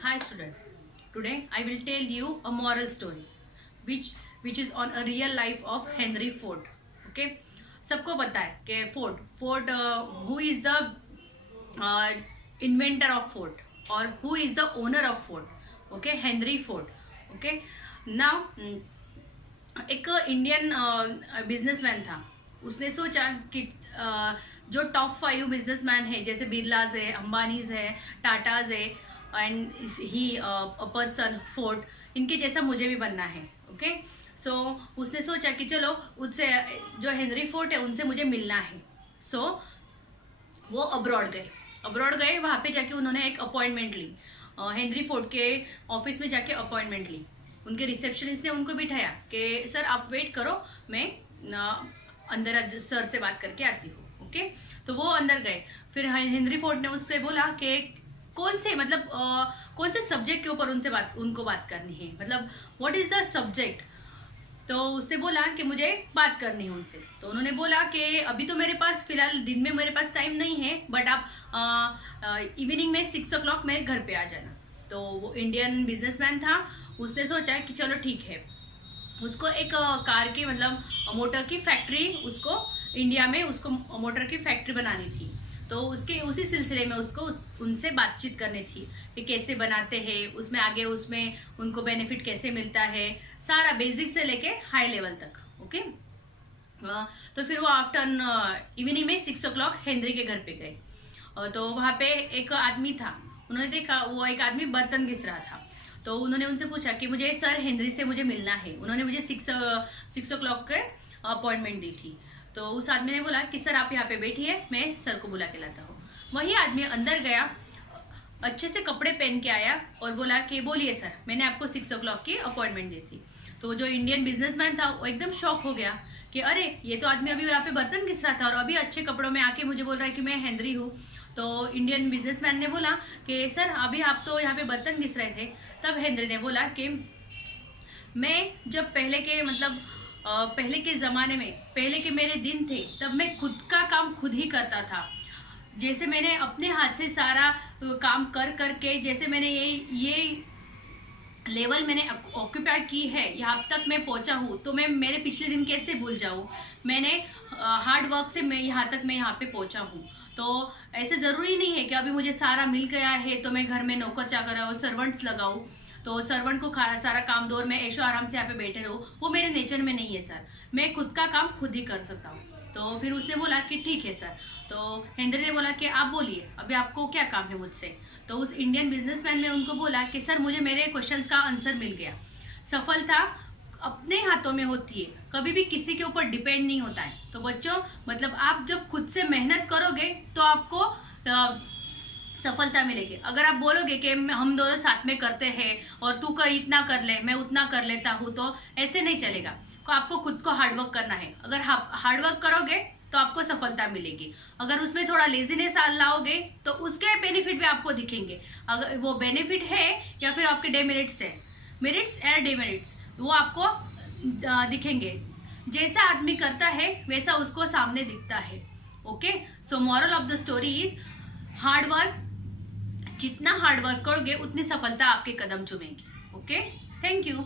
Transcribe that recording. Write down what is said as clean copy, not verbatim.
Hi student. Today I will tell you a moral story which is on a real life of Henry Ford. Okay? सबको पता है कि Ford who is the inventor of Ford or who is the owner of Ford. Okay? Henry Ford. Okay? Now एक Indian businessman था. उसने सोचा कि जो टॉप 5 बिजनेसमैन है जैसे बिरलाज है, अंबानीज है, टाटाज है and he a person Ford, इनके जैसा मुझे भी बनना है. ओके, सो उसने सोचा कि चलो उससे जो हेनरी फोर्ड है उनसे मुझे मिलना है. सो वो अब्रॉड गए. वहाँ पे जाके उन्होंने एक अपॉइंटमेंट ली. हेनरी फोर्ड के ऑफिस में जाके अपॉइंटमेंट ली. उनके रिसेप्शनिस्ट ने उनको बिठाया कि सर आप वेट करो, मैं अंदर सर से बात करके आती हूँ. ओके, तो वो अंदर गए. फिर हेनरी फोर्ड ने उससे बोला कि कौन से सब्जेक्ट के ऊपर उनको बात करनी है, मतलब व्हाट इज द सब्जेक्ट. तो उसने बोला कि मुझे बात करनी है उनसे. तो उन्होंने बोला कि अभी तो मेरे पास फिलहाल दिन में मेरे पास टाइम नहीं है, बट आप इवनिंग में 6 o'clock मेरे घर पे आ जाना. तो वो इंडियन बिजनेसमैन था. उसने सोचा कि चलो ठीक है. उसको एक कार की मतलब मोटर की फैक्ट्री, उसको इंडिया में उसको मोटर की फैक्ट्री बनानी थी. तो उसके उसी सिलसिले में उसको उनसे बातचीत करनी थी कि कैसे बनाते हैं, उसमें आगे उसमें उनको बेनिफिट कैसे मिलता है, सारा बेसिक से लेके हाई लेवल तक. ओके, तो फिर वो आफ्टर इवनिंग में 6 o'clock हेनरी के घर पे गए. तो वहाँ पे एक आदमी था. उन्होंने देखा वो एक आदमी बर्तन घिस रहा था. तो उन्होंने उनसे पूछा कि मुझे सर हेनरी से मुझे मिलना है. उन्होंने मुझे 6 o'clock के अपॉइंटमेंट दी थी. तो उस आदमी ने बोला कि सर आप यहाँ पे बैठिए, मैं सर को बुला के लाता हूँ. वही आदमी अंदर गया, अच्छे से कपड़े पहन के आया और बोला कि बोलिए सर, मैंने आपको 6 o'clock की अपॉइंटमेंट दी थी. तो जो इंडियन बिजनेसमैन था वो एकदम शॉक हो गया कि अरे ये तो आदमी अभी यहाँ पे बर्तन घिस रहा था और अभी अच्छे कपड़ों में आके मुझे बोल रहा है कि मैं हेनरी हूँ. तो इंडियन बिजनेसमैन ने बोला कि सर अभी आप तो यहाँ पे बर्तन घिस रहे थे. तब हेनरी ने बोला कि मैं जब पहले के ज़माने में, पहले के मेरे दिन थे, तब मैं खुद का काम खुद ही करता था. जैसे मैंने अपने हाथ से सारा काम कर करके जैसे मैंने ये लेवल मैंने ऑक्यूपाई की है, यहाँ तक मैं पहुँचा हूँ, तो मैं मेरे पिछले दिन कैसे भूल जाऊँ. मैंने हार्ड वर्क से मैं यहाँ पे पहुँचा हूँ. तो ऐसे ज़रूरी नहीं है कि अभी मुझे सारा मिल गया है तो मैं घर में नौकर चाकर और सर्वेंट्स लगाऊँ, तो सर्वेंट को सारा काम दो और मैं ऐशो आराम से यहाँ पे बैठे रहूँ. वो मेरे नेचर में नहीं है सर, मैं खुद का काम खुद ही कर सकता हूँ. तो फिर उसने बोला कि ठीक है सर. तो हेनरी ने बोला कि आप बोलिए अभी आपको क्या काम है मुझसे. तो उस इंडियन बिजनेसमैन ने उनको बोला कि सर मुझे मेरे क्वेश्चंस का आंसर मिल गया. सफलता अपने हाथों में होती है, कभी भी किसी के ऊपर डिपेंड नहीं होता है. तो बच्चों मतलब आप जब खुद से मेहनत करोगे तो आपको सफलता मिलेगी. अगर आप बोलोगे कि हम दोनों साथ में करते हैं और तू का इतना कर ले मैं उतना कर लेता हूँ, तो ऐसे नहीं चलेगा. तो आपको खुद को हार्डवर्क करना है. अगर हार्डवर्क करोगे तो आपको सफलता मिलेगी. अगर उसमें थोड़ा लेजीनेस लाओगे तो उसके बेनिफिट भी आपको दिखेंगे. अगर वो बेनिफिट है या फिर आपके डेमेरिट्स है, मेरिट्स या डेमेरिट्स, वो आपको दिखेंगे. जैसा आदमी करता है वैसा उसको सामने दिखता है. Okay, so moral of the story is hard work. जितना हार्डवर्क करोगे उतनी सफलता आपके कदम चूमेगी. Okay, thank you.